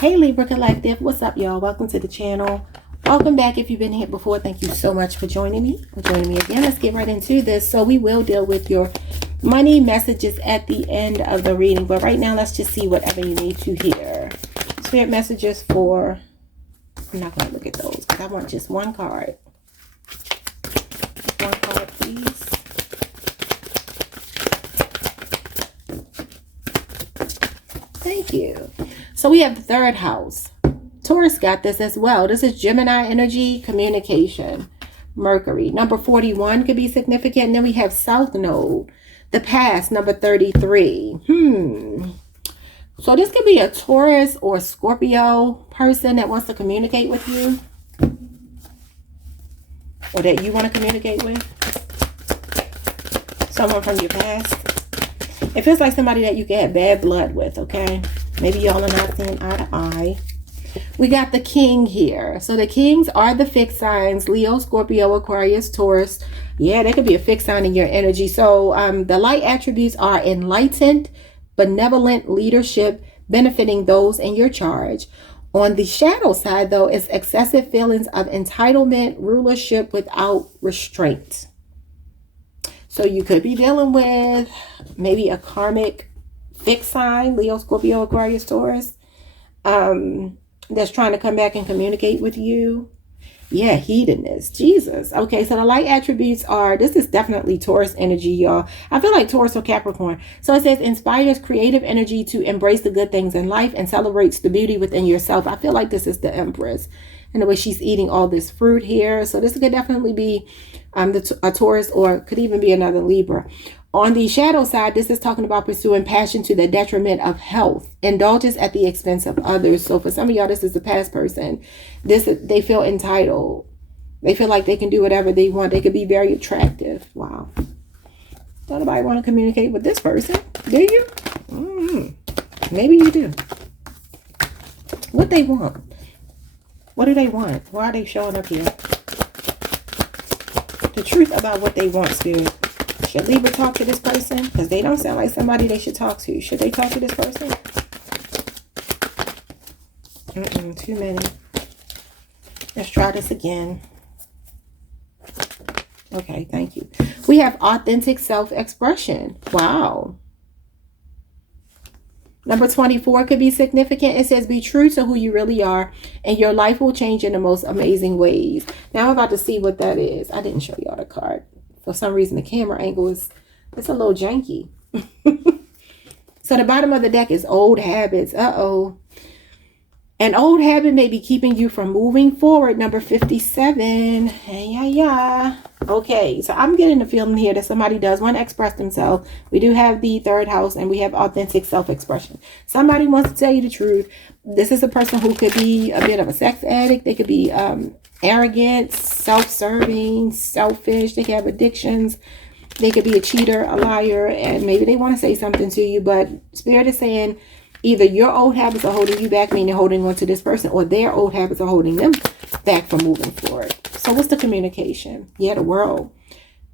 Hey Libra Collective, what's up y'all? Welcome to the channel. Welcome back if you've been here before. Thank you so much for joining me. Again. Let's get right into this. So we will deal with your money messages at the end of the reading. But right now, let's just see whatever you need to hear. Spirit messages for... I'm not going to look at those because I want just one card. One card, please. Thank you. So we have the third house. Taurus got this as well. This is Gemini energy, communication. Mercury. Number 41 could be significant. And then we have South Node. The past, number 33. So this could be a Taurus or Scorpio person that wants to communicate with you. Or that you want to communicate with. Someone from your past. It feels like somebody that you can have bad blood with, okay? Maybe y'all are not seeing eye to eye. We got the King here. So the Kings are the fixed signs. Leo, Scorpio, Aquarius, Taurus. Yeah, they could be a fixed sign in your energy. So the light attributes are enlightened, benevolent leadership, benefiting those in your charge. On the shadow side, though, is excessive feelings of entitlement, rulership without restraint. So you could be dealing with maybe a karmic fixed sign, Leo, Scorpio, Aquarius, Taurus, that's trying to come back and communicate with you. Yeah, hedonist. Jesus. Okay, so the light attributes are, this is definitely Taurus energy, y'all. I feel like Taurus or Capricorn. So it says, inspires creative energy to embrace the good things in life and celebrates the beauty within yourself. I feel like this is the Empress and the way she's eating all this fruit here. So this could definitely be a Taurus, or could even be another Libra. On the shadow side, this is talking about pursuing passion to the detriment of health, indulgence at the expense of others. So for some of y'all, this is the past person. They feel entitled. They feel like they can do whatever they want. They could be very attractive. Wow. Don't nobody want to communicate with this person, do you? Maybe you do. What they want? What do they want? Why are they showing up here? The truth about what they want, Spirit. Should Libra talk to this person? Because they don't sound like somebody they should talk to. Should they talk to this person? Too many. Let's try this again. Okay, thank you. We have authentic self-expression. Wow. Number 24 could be significant. It says, be true to who you really are, and your life will change in the most amazing ways. Now I'm about to see what that is. I didn't show y'all the card. For some reason, the camera angle it's a little janky. So the bottom of the deck is old habits. Uh-oh. An old habit may be keeping you from moving forward. Number 57. Yeah. Okay, so I'm getting the feeling here that somebody does want to express themselves. We do have the third house, and we have authentic self-expression. Somebody wants to tell you the truth. This is a person who could be a bit of a sex addict. They could be arrogant, self-serving, selfish. They could have addictions. They could be a cheater, a liar, and maybe they want to say something to you, but Spirit is saying either your old habits are holding you back, meaning holding on to this person, or their old habits are holding them back from moving forward. So what's the communication? Yeah, the world.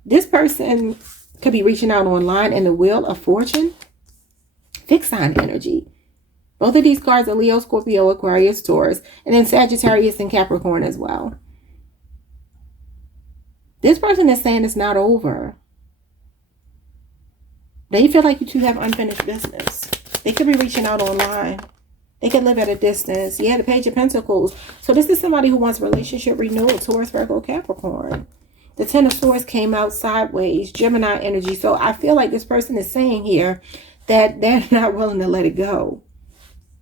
This person could be reaching out online in the Wheel of Fortune. Fixed sign energy. Both of these cards are Leo, Scorpio, Aquarius, Taurus, and then Sagittarius and Capricorn as well. This person is saying it's not over. They feel like you two have unfinished business. They could be reaching out online. They could live at a distance. Yeah, the Page of Pentacles. So this is somebody who wants relationship renewal. Taurus, Virgo, Capricorn. The Ten of Swords came out sideways. Gemini energy. So I feel like this person is saying here that they're not willing to let it go.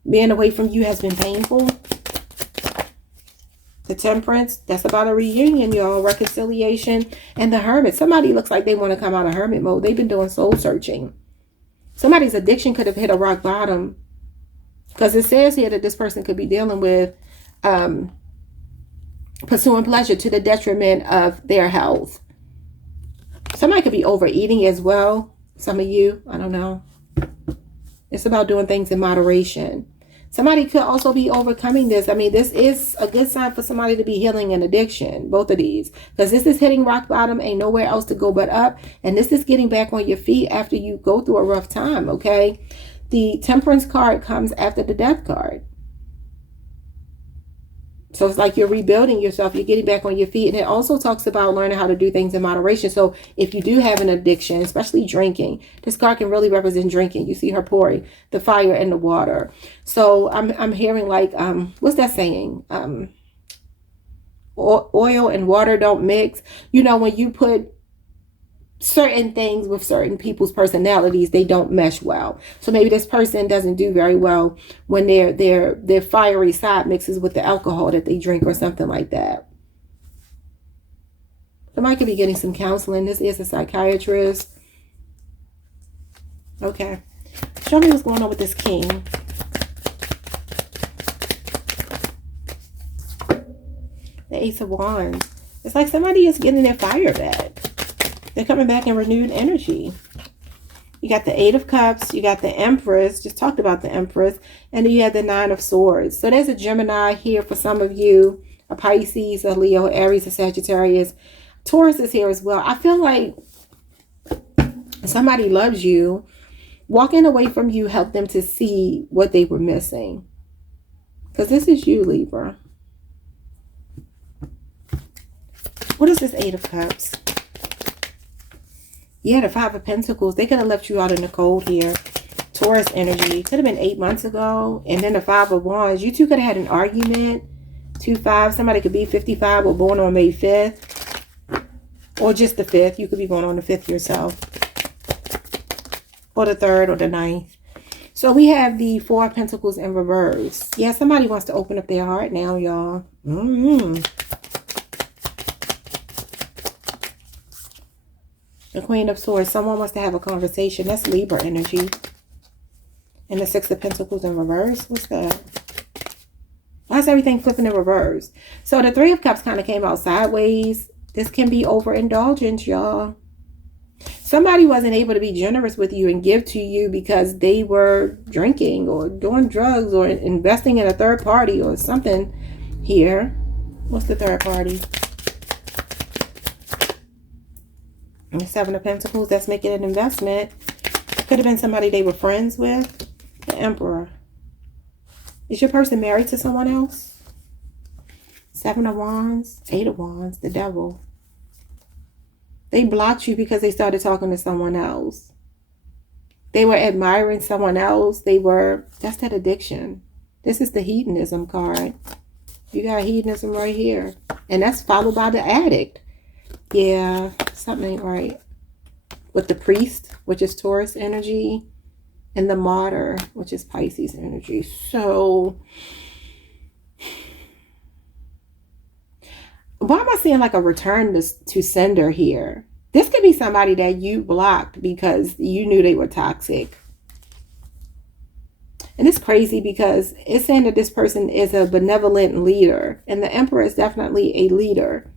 Being away from you has been painful. The Temperance, that's about a reunion, y'all. Reconciliation. And the Hermit. Somebody looks like they want to come out of hermit mode. They've been doing soul searching. Somebody's addiction could have hit a rock bottom. Because it says here that this person could be dealing with pursuing pleasure to the detriment of their health. Somebody could be overeating as well. Some of you, I don't know. It's about doing things in moderation. Somebody could also be overcoming this. I mean, this is a good sign for somebody to be healing an addiction. Both of these. Because this is hitting rock bottom. Ain't nowhere else to go but up. And this is getting back on your feet after you go through a rough time. Okay. The Temperance card comes after the Death card. So it's like you're rebuilding yourself. You're getting back on your feet. And it also talks about learning how to do things in moderation. So if you do have an addiction, especially drinking, this card can really represent drinking. You see her pouring the fire and the water. So I'm hearing like, what's that saying? Oil and water don't mix. You know, when you put certain things with certain people's personalities, they don't mesh well. So maybe this person doesn't do very well when their fiery side mixes with the alcohol that they drink or something like that. Somebody could be getting some counseling. This is a psychiatrist. Okay. Show me what's going on with this king. The Ace of Wands. It's like somebody is getting their fire back. They're coming back in renewed energy. You got the Eight of Cups. You got the Empress. Just talked about the Empress. And then you have the Nine of Swords. So there's a Gemini here for some of you. A Pisces, a Leo, Aries, a Sagittarius. Taurus is here as well. I feel like somebody loves you. Walking away from you helped them to see what they were missing. Because this is you, Libra. What is this Eight of Cups? Yeah, the Five of Pentacles. They could have left you out in the cold here. Taurus energy. Could have been 8 months ago. And then the Five of Wands. You two could have had an argument. 2-5. Somebody could be 55 or born on May 5th. Or just the 5th. You could be born on the 5th yourself. Or the 3rd or the 9th. So we have the Four of Pentacles in reverse. Yeah, somebody wants to open up their heart now, y'all. The Queen of Swords. Someone wants to have a conversation. That's Libra energy. And the Six of Pentacles in reverse. What's that? Why is everything flipping in reverse? So the Three of Cups kind of came out sideways. This can be overindulgence, y'all. Somebody wasn't able to be generous with you and give to you because they were drinking or doing drugs or investing in a third party or something here. What's the third party? The Seven of Pentacles, that's making an investment. Could have been somebody they were friends with. The Emperor. Is your person married to someone else? Seven of Wands, Eight of Wands, the Devil. They blocked you because they started talking to someone else. They were admiring someone else. That's that addiction. This is the hedonism card. You got hedonism right here. And that's followed by the addict. Yeah, something ain't right. With the Priest, which is Taurus energy, and the Martyr, which is Pisces energy. So, why am I seeing like a return to sender here? This could be somebody that you blocked because you knew they were toxic. And it's crazy because it's saying that this person is a benevolent leader. And the Emperor is definitely a leader.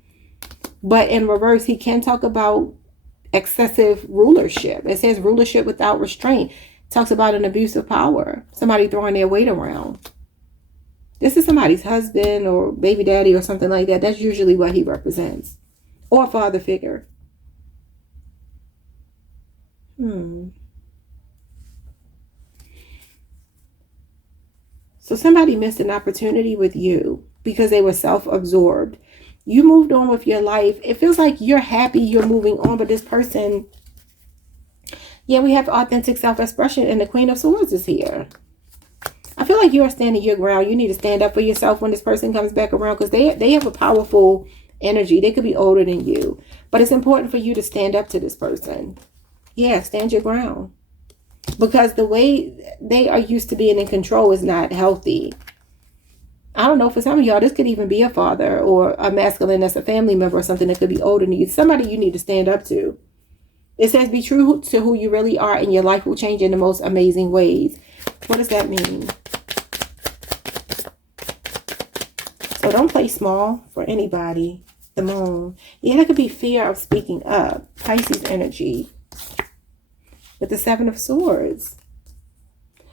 But in reverse, he can talk about excessive rulership. It says rulership without restraint. It talks about an abuse of power. Somebody throwing their weight around. This is somebody's husband or baby daddy or something like that. That's usually what he represents. Or a father figure. So somebody missed an opportunity with you because they were self-absorbed. You moved on with your life. It feels like you're happy you're moving on, but this person, yeah, we have authentic self-expression and the Queen of Swords is here. I feel like you are standing your ground. You need to stand up for yourself when this person comes back around because they have a powerful energy. They could be older than you, but it's important for you to stand up to this person. Yeah, stand your ground. Because the way they are used to being in control is not healthy. I don't know, for some of y'all, this could even be a father or a masculine that's a family member or something that could be older than you. Somebody you need to stand up to. It says be true to who you really are and your life will change in the most amazing ways. What does that mean? So don't play small for anybody. The Moon. Yeah, that could be fear of speaking up. Pisces energy. With the Seven of Swords.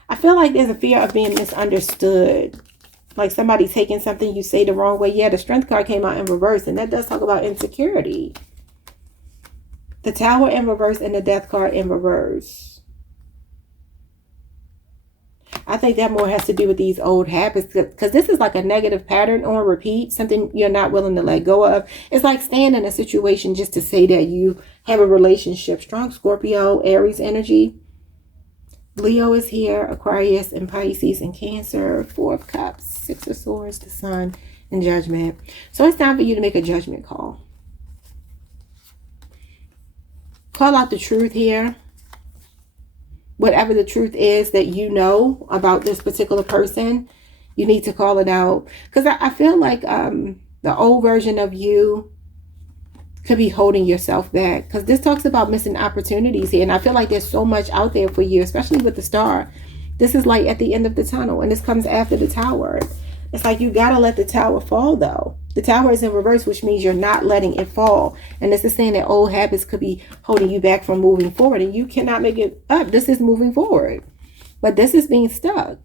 I feel like there's a fear of being misunderstood. Like somebody taking something you say the wrong way. Yeah, the Strength card came out in reverse. And that does talk about insecurity. The Tower in reverse and the Death card in reverse. I think that more has to do with these old habits, because this is like a negative pattern on repeat, something you're not willing to let go of. It's like staying in a situation just to say that you have a relationship. Strong Scorpio, Aries energy. Leo is here, Aquarius and Pisces and Cancer, Four of Cups, Six of Swords, the Sun, and Judgment. So it's time for you to make a judgment call. Call out the truth here. Whatever the truth is that you know about this particular person, you need to call it out. Because I feel like the old version of you could be holding yourself back, because this talks about missing opportunities here, and I feel like there's so much out there for you, especially with the star. This is like at the end of the tunnel, and this comes after the tower. It's like you gotta let the tower fall, though. The tower is in reverse, which means you're not letting it fall, and this is saying that old habits could be holding you back from moving forward, and you cannot make it up. This is moving forward, but this is being stuck.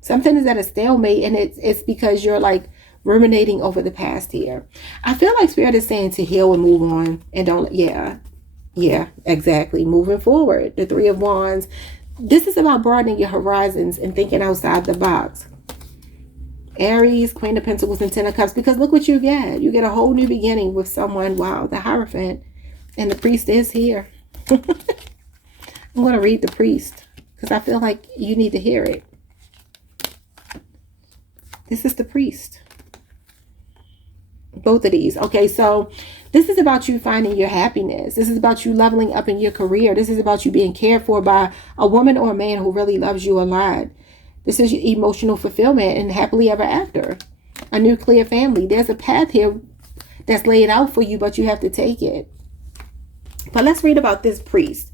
Something is at a stalemate, and it's because you're like ruminating over the past here. I feel like Spirit is saying to heal and move on, and don't, yeah, exactly. Moving forward. The Three of Wands. This is about broadening your horizons and thinking outside the box. Aries, Queen of Pentacles, and Ten of Cups, because look what you get. You get a whole new beginning with someone. Wow, the Hierophant, and the Priest is here. I'm going to read the Priest because I feel like you need to hear it. This is the Priest. Both of these. Okay, so this is about you finding your happiness. This is about you leveling up in your career. This is about you being cared for by a woman or a man who really loves you a lot. This is your emotional fulfillment and happily ever after. A nuclear family. There's a path here that's laid out for you, but you have to take it. But let's read about this Priest.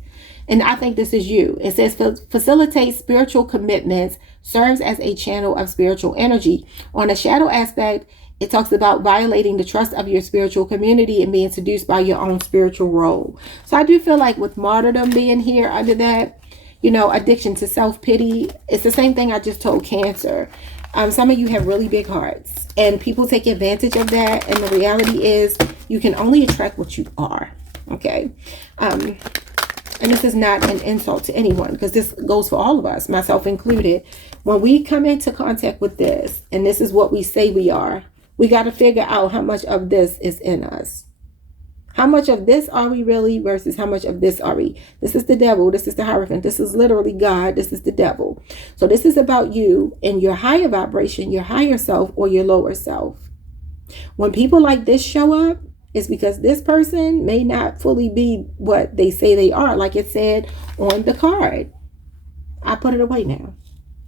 And I think this is you. It says, facilitates spiritual commitments, serves as a channel of spiritual energy. On a shadow aspect, it talks about violating the trust of your spiritual community and being seduced by your own spiritual role. So I do feel like with martyrdom being here under that, you know, addiction to self-pity, it's the same thing I just told Cancer. Some of you have really big hearts and people take advantage of that. And the reality is you can only attract what you are. Okay. And this is not an insult to anyone, because this goes for all of us, myself included. When we come into contact with this, and this is what we say we are, we got to figure out how much of this is in us. How much of this are we really versus how much of this are we? This is the devil. This is the Hierophant. This is literally God. This is the devil. So this is about you and your higher vibration, your higher self or your lower self. When people like this show up, it's because this person may not fully be what they say they are, like it said on the card. I put it away now,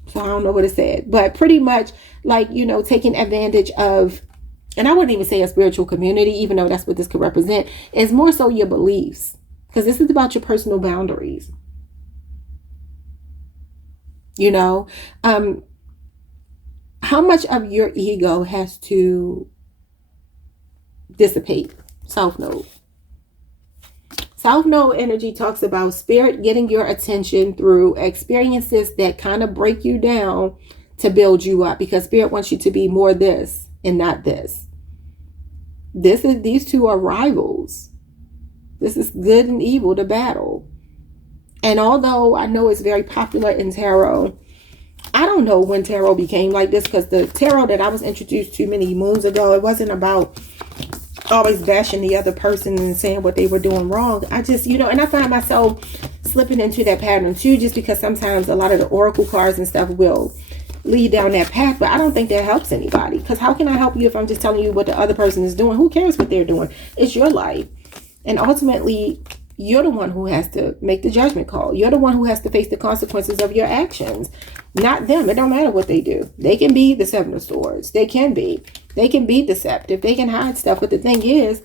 so I don't know what it said. But pretty much like, you know, taking advantage of, and I wouldn't even say a spiritual community, even though that's what this could represent. It's more so your beliefs, because this is about your personal boundaries. You know, how much of your ego has to dissipate? South Node. South Node energy talks about Spirit getting your attention through experiences that kind of break you down to build you up, because Spirit wants you to be more this and not this. These two are rivals. This is good and evil, the battle. And although I know it's very popular in tarot, I don't know when tarot became like this, because the tarot that I was introduced to many moons ago, it wasn't about always bashing the other person and saying what they were doing wrong. I just, you know, and I find myself slipping into that pattern too, just because sometimes a lot of the oracle cards and stuff will lead down that path, but I don't think that helps anybody, because how can I help you if I'm just telling you what the other person is doing? Who cares what they're doing? It's your life, and ultimately you're the one who has to make the judgment call. You're the one who has to face the consequences of your actions, not them. It don't matter what they do. They can be the Seven of Swords. They can be deceptive. They can hide stuff. But the thing is,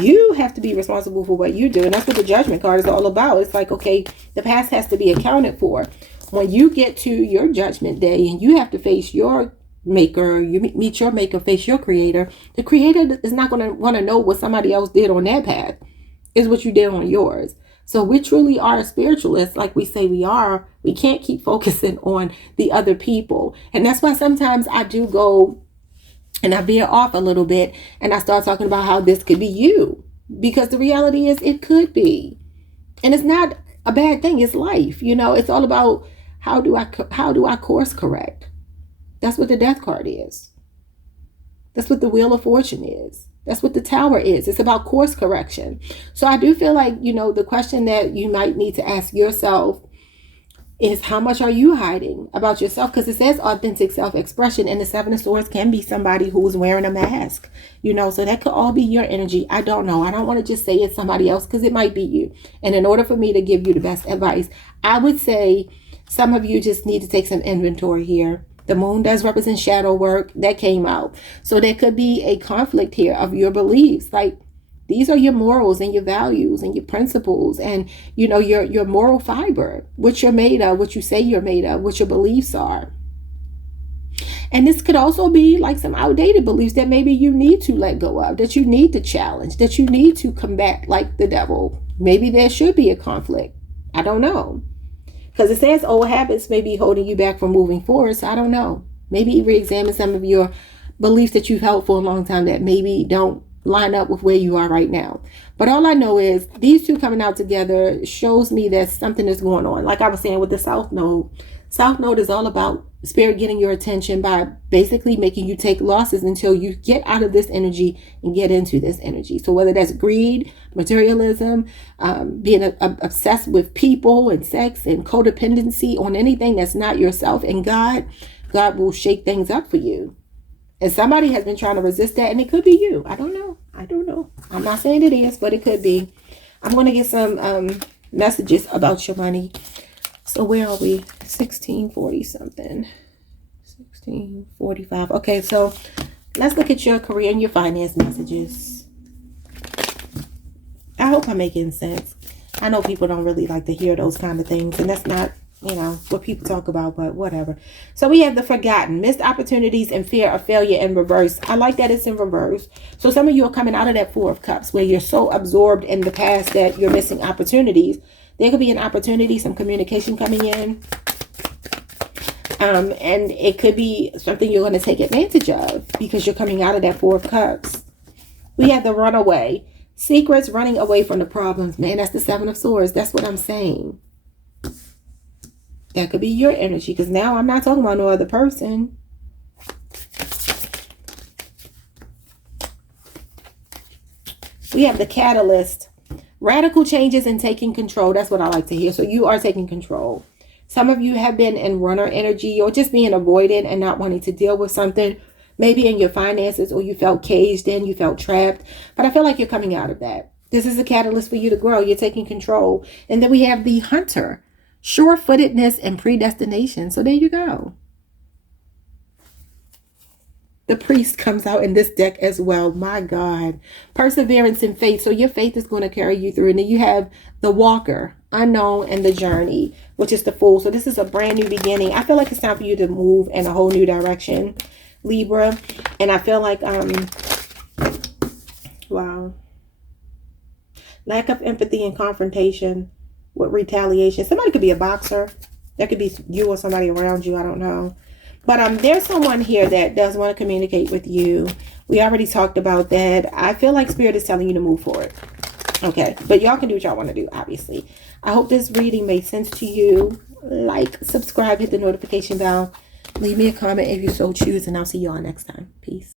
you have to be responsible for what you do. And that's what the judgment card is all about. It's like, okay, the past has to be accounted for. When you get to your judgment day and you have to face your maker, you meet your maker, face your creator, the creator is not going to want to know what somebody else did on their path. Is what you did on yours. So we truly are spiritualists, like we say we are. We can't keep focusing on the other people. And that's why sometimes I do go and I veer off a little bit and I start talking about how this could be you. Because the reality is it could be. And it's not a bad thing. It's life. You know, it's all about How do I course correct? That's what the Death card is. That's what the Wheel of Fortune is. That's what the Tower is. It's about course correction. So I do feel like, the question that you might need to ask yourself is, how much are you hiding about yourself? Because it says authentic self-expression, and the Seven of Swords can be somebody who is wearing a mask, so that could all be your energy. I don't know. I don't want to just say it's somebody else, because it might be you. And in order for me to give you the best advice, I would say some of you just need to take some inventory here. The moon does represent shadow work. That came out. So there could be a conflict here of your beliefs. Like, these are your morals and your values and your principles and, your moral fiber, what you're made of, what you say you're made of, what your beliefs are. And this could also be like some outdated beliefs that maybe you need to let go of, that you need to challenge, that you need to combat like the devil. Maybe there should be a conflict. I don't know. Because it says old habits may be holding you back from moving forward. So I don't know. Maybe re-examine some of your beliefs that you've held for a long time that maybe don't line up with where you are right now. But all I know is these two coming out together shows me that something is going on. Like I was saying with the South Node. South Node is all about Spirit getting your attention by basically making you take losses until you get out of this energy and get into this energy. So whether that's greed, materialism, being obsessed with people and sex and codependency on anything that's not yourself and God will shake things up for you. And somebody has been trying to resist that, and it could be you. I don't know. I'm not saying it is, but it could be. I'm going to get some messages about your money. So where are we? 1640 something. 1645. Okay, so let's look at your career and your finance messages. I hope I'm making sense. I know people don't really like to hear those kind of things, and that's not, what people talk about, but whatever. So we have the forgotten, missed opportunities, and fear of failure in reverse. I like that it's in reverse. So some of you are coming out of that Four of Cups where you're so absorbed in the past that you're missing opportunities. There could be an opportunity, some communication coming in. And it could be something you're going to take advantage of because you're coming out of that Four of Cups. We have the runaway. Secrets, running away from the problems. Man, that's the Seven of Swords. That's what I'm saying. That could be your energy, because now I'm not talking about no other person. We have the catalyst. Radical changes and taking control. That's what I like to hear. So you are taking control. Some of you have been in runner energy or just being avoidant and not wanting to deal with something. Maybe in your finances, or you felt caged in, you felt trapped. But I feel like you're coming out of that. This is a catalyst for you to grow. You're taking control. And then we have the hunter. Sure-footedness and predestination. So there you go. The priest comes out in this deck as well. My God. Perseverance and faith. So your faith is going to carry you through. And then you have the walker, unknown, and the journey, which is the fool. So this is a brand new beginning. I feel like it's time for you to move in a whole new direction, Libra. And I feel like, wow. Lack of empathy and confrontation with retaliation. Somebody could be a boxer. That could be you or somebody around you. I don't know. But there's someone here that does want to communicate with you. We already talked about that. I feel like Spirit is telling you to move forward. Okay. But y'all can do what y'all want to do, obviously. I hope this reading made sense to you. Like, subscribe, hit the notification bell. Leave me a comment if you so choose, and I'll see y'all next time. Peace.